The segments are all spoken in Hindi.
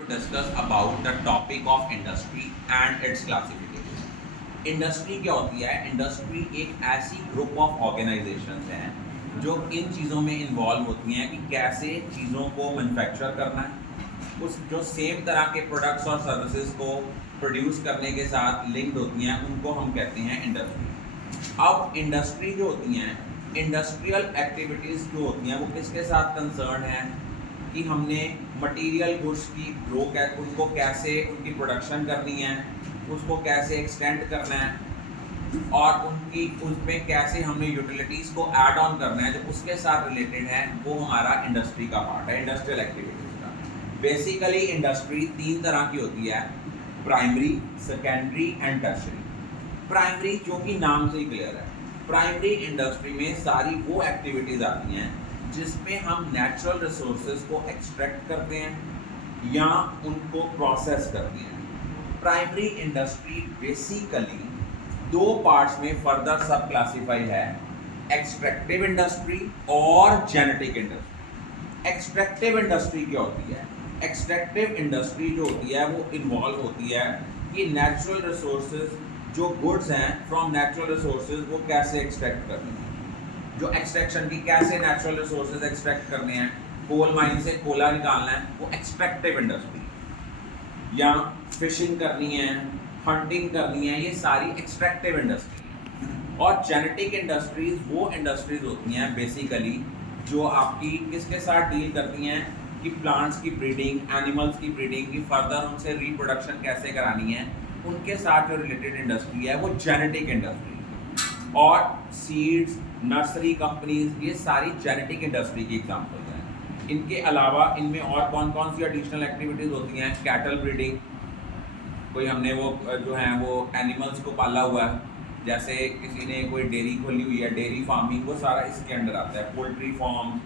to discuss about the topic of industry and its classification. Industry क्या होती है? इंडस्ट्री एक ऐसी ग्रुप ऑफ ऑर्गेनाइजेशंस हैं जो इन चीज़ों में इन्वॉल्व होती हैं कि कैसे चीज़ों को मैन्युफैक्चर करना है, उस जो सेम तरह के प्रोडक्ट्स और सर्विसेज को प्रोड्यूस करने के साथ लिंक्ड होती हैं, उनको हम कहते हैं इंडस्ट्री। अब इंडस्ट्री जो होती हैं, इंडस्ट्रियल एक्टिविटीज़ जो होती हैं, वो किसके साथ कंसर्न है कि हमने मटेरियल गुड्स की ग्रो उनको कैसे उनकी प्रोडक्शन करनी है, उसको कैसे एक्सटेंड करना है और उनकी उसमें कैसे हमने यूटिलिटीज़ को ऐड ऑन करना है, जो उसके साथ रिलेटेड है, वो हमारा इंडस्ट्री का पार्ट है, इंडस्ट्रियल एक्टिविटीज़ का। बेसिकली इंडस्ट्री तीन तरह की होती है: primary, secondary and tertiary. Primary जो कि नाम से ही क्लियर है, प्राइमरी इंडस्ट्री में सारी वो एक्टिविटीज़ आती हैं जिसमें हम नेचुरल रिसोर्सेज को एक्सट्रैक्ट करते हैं या उनको प्रोसेस करते हैं। प्राइमरी इंडस्ट्री बेसिकली दो पार्ट्स में फर्दर सब क्लासीफाई है: एक्सट्रैक्टिव इंडस्ट्री और जेनेटिक इंडस्ट्री। एक्सट्रैक्टिव इंडस्ट्री क्या होती है? एक्सट्रैक्टिव इंडस्ट्री जो होती है वो इन्वॉल्व होती है कि नेचुरल रिसोर्सेज जो गुड्स हैं फ्रॉम नेचुरल रिसोर्सेज वो कैसे एक्सट्रैक्ट करनी है, जो एक्सट्रैक्शन की कैसे नेचुरल रिसोर्सेज एक्सट्रैक्ट करने हैं, कोल माइन से कोला निकालना है, वो एक्सट्रैक्टिव इंडस्ट्री। या फिशिंग करनी है, हंटिंग करनी है, ये सारी एक्सट्रैक्टिव इंडस्ट्री है। और जेनेटिक इंडस्ट्रीज वो इंडस्ट्रीज होती हैं बेसिकली जो आपकी किसके साथ डील करती हैं कि प्लांट्स की ब्रीडिंग, एनिमल्स की ब्रीडिंग की फर्दर उनसे रिप्रोडक्शन कैसे करानी है, उनके साथ जो रिलेटेड इंडस्ट्री है वो जेनेटिक इंडस्ट्री। और सीड्स, नर्सरी कंपनीज, ये सारी जेनेटिक इंडस्ट्री की एग्जांपल्स हैं। इनके अलावा इनमें और कौन कौन सी एडिशनल एक्टिविटीज़ होती हैं? कैटल ब्रीडिंग, कोई हमने वो जो है वो एनिमल्स को पाला हुआ है, जैसे किसी ने कोई डेयरी खोली हुई है, डेयरी फार्मिंग, वो सारा इसके अंडर आता है। Poultry farm.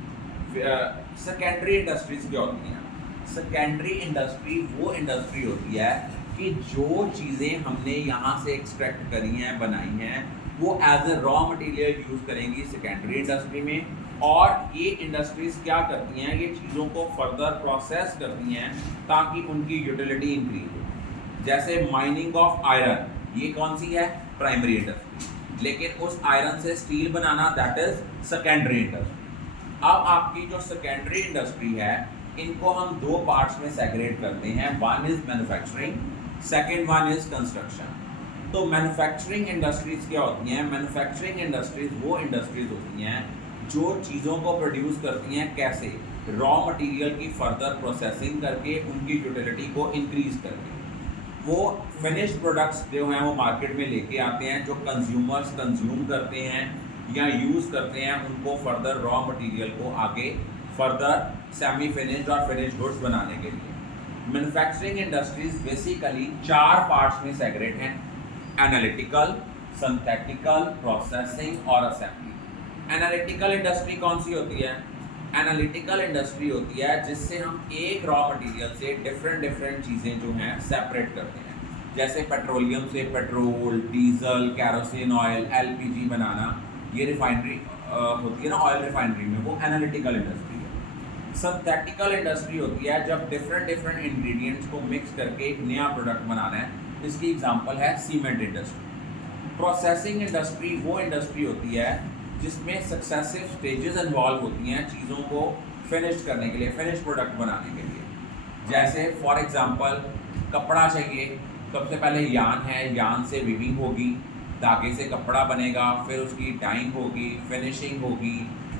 सेकेंडरी इंडस्ट्रीज क्या होती हैं? सेकेंडरी इंडस्ट्री वो इंडस्ट्री होती है कि जो चीज़ें हमने यहाँ से एक्सट्रैक्ट करी हैं, बनाई हैं, वो as a raw material use करेंगी सेकेंडरी इंडस्ट्री में। और ये इंडस्ट्रीज़ क्या करती हैं? ये चीज़ों को फर्दर प्रोसेस करती हैं ताकि उनकी यूटिलिटी इंक्रीज हो। जैसे माइनिंग ऑफ आयरन, ये कौन सी है? Primary industry. लेकिन उस आयरन से steel banana, that is secondary industry. अब आपकी जो सेकेंडरी इंडस्ट्री है, इनको हम दो पार्ट्स में सेग्रेट करते हैं। One is manufacturing, second one is construction. तो मैन्युफैक्चरिंग इंडस्ट्रीज़ क्या होती हैं? मैन्युफैक्चरिंग इंडस्ट्रीज़ वो इंडस्ट्रीज़ होती हैं जो चीज़ों को प्रोड्यूस करती हैं, कैसे? रॉ मटेरियल की फर्दर प्रोसेसिंग करके, उनकी यूटिलिटी को इंक्रीज़ करके वो फिनिश्ड प्रोडक्ट्स जो हैं वो मार्केट में लेके आते हैं, जो कंज्यूमर्स कंज्यूम करते हैं या यूज़ करते हैं, उनको फर्दर रॉ मटेरियल को आगे फर्दर सेमी फिनिश्ड और फिनिश्ड गुड्स बनाने के लिए। मैन्युफैक्चरिंग इंडस्ट्रीज़ बेसिकली चार पार्ट्स में सेग्रेट हैं: एनालिटिकल, सिंथेटिकल, प्रोसेसिंग और असेंबली। एनालिटिकल इंडस्ट्री कौन सी होती है? एनालिटिकल इंडस्ट्री होती है जिससे हम एक रॉ मटेरियल से डिफरेंट चीज़ें जो हैं सेपरेट करते हैं। जैसे पेट्रोलियम से petrol, diesel, kerosene oil, LPG बनाना, ये रिफाइनरी होती है ना, ऑयल रिफाइनरी में, वो एनालिटिकल इंडस्ट्री है। सिंथेटिकल इंडस्ट्री होती है जब डिफरेंट इंग्रेडिएंट्स को मिक्स करके एक नया प्रोडक्ट बनाना है, इसकी एग्जांपल है सीमेंट इंडस्ट्री। प्रोसेसिंग इंडस्ट्री वो इंडस्ट्री होती है जिसमें सक्सेसिव स्टेजेस इन्वॉल्व होती हैं चीज़ों को फिनिश करने के लिए, फिनिश प्रोडक्ट बनाने के लिए। जैसे फॉर एग्जांपल कपड़ा चाहिए, सबसे पहले यान है, यान से वीविंग होगी, धागे से कपड़ा बनेगा, फिर उसकी डाइंग होगी, फिनिशिंग होगी,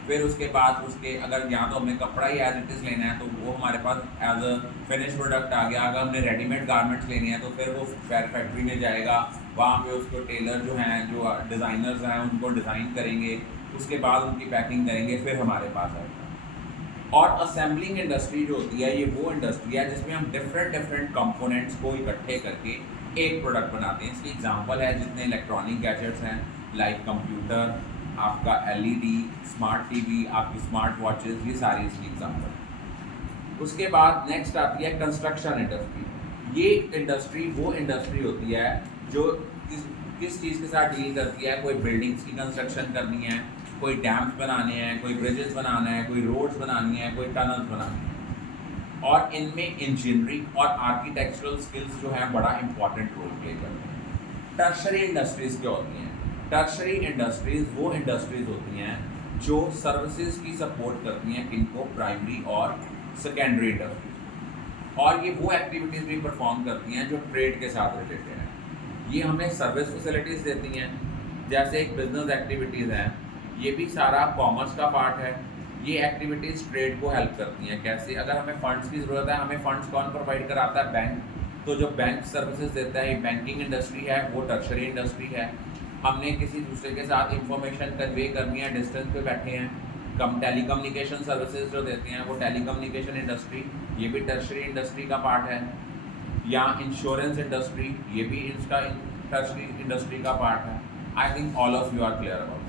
फिर उसके बाद उसके अगर यहाँ तो हमें कपड़ा ही एज इट इज़ लेना है तो वो हमारे पास एज अ फिनिश प्रोडक्ट आ गया। अगर हमने रेडीमेड गारमेंट्स लेनी है तो फिर वो फैक्ट्री में जाएगा, वहाँ पे उसको टेलर जो हैं, जो डिज़ाइनर्स हैं, उनको डिज़ाइन करेंगे, उसके बाद उनकी पैकिंग करेंगे, फिर हमारे पास आएगा। और असेंबलिंग इंडस्ट्री जो होती है, ये वो इंडस्ट्री है जिसमें हम डिफरेंट कंपोनेंट्स को इकट्ठे करके एक प्रोडक्ट बनाते हैं। इसकी एग्जांपल है जितने इलेक्ट्रॉनिक गैजेट्स हैं, लाइक कंप्यूटर, आपका एलईडी, स्मार्ट टीवी, आपकी स्मार्ट वॉचेस, ये सारी इसकी एग्जांपल है। उसके बाद नेक्स्ट आती है कंस्ट्रक्शन इंडस्ट्री। ये इंडस्ट्री वो इंडस्ट्री होती है जो किस चीज़ के साथ डील करती है? कोई बिल्डिंग्स की कंस्ट्रक्शन करनी है, कोई डैम्स बनाने हैं, कोई ब्रिजेस बनाना है, कोई रोड्स बनानी है, कोई टनल्स बनानी है। और इनमें इंजीनियरिंग और आर्किटेक्चरल स्किल्स जो है बड़ा इंपॉर्टेंट रोल प्ले करते हैं। टर्शरी इंडस्ट्रीज़ क्या होती हैं? टर्शरी इंडस्ट्रीज़ वो इंडस्ट्रीज़ होती हैं जो सर्विसेज की सपोर्ट करती हैं किनको, प्राइमरी और सेकेंडरी इंडस्ट्रीज, और ये वो एक्टिविटीज़ भी परफॉर्म करती हैं जो ट्रेड के साथ रिलेटेड हैं। ये हमें सर्विस फैसिलिटीज़ देती हैं, जैसे एक बिजनेस एक्टिविटीज़ हैं, ये भी सारा कॉमर्स का पार्ट है। ये एक्टिविटीज़ ट्रेड को हेल्प करती हैं। कैसे? अगर हमें फंड्स की ज़रूरत है, हमें फंड्स कौन प्रोवाइड कराता है? बैंक। तो जो बैंक सर्विसेज देता है, ये बैंकिंग इंडस्ट्री है, वो टर्शरी इंडस्ट्री है। हमने किसी दूसरे के साथ इंफॉर्मेशन कन्वे करनी है, डिस्टेंस पे बैठे हैं, कम टेलीकम्युनिकेशन सर्विसेज जो देते हैं वो टेलीकम्युनिकेशन इंडस्ट्री, ये भी टर्शरी इंडस्ट्री का पार्ट है। या इंश्योरेंस इंडस्ट्री, ये भी इसका टर्शरी इंडस्ट्री का पार्ट है। I think all of you are clear about.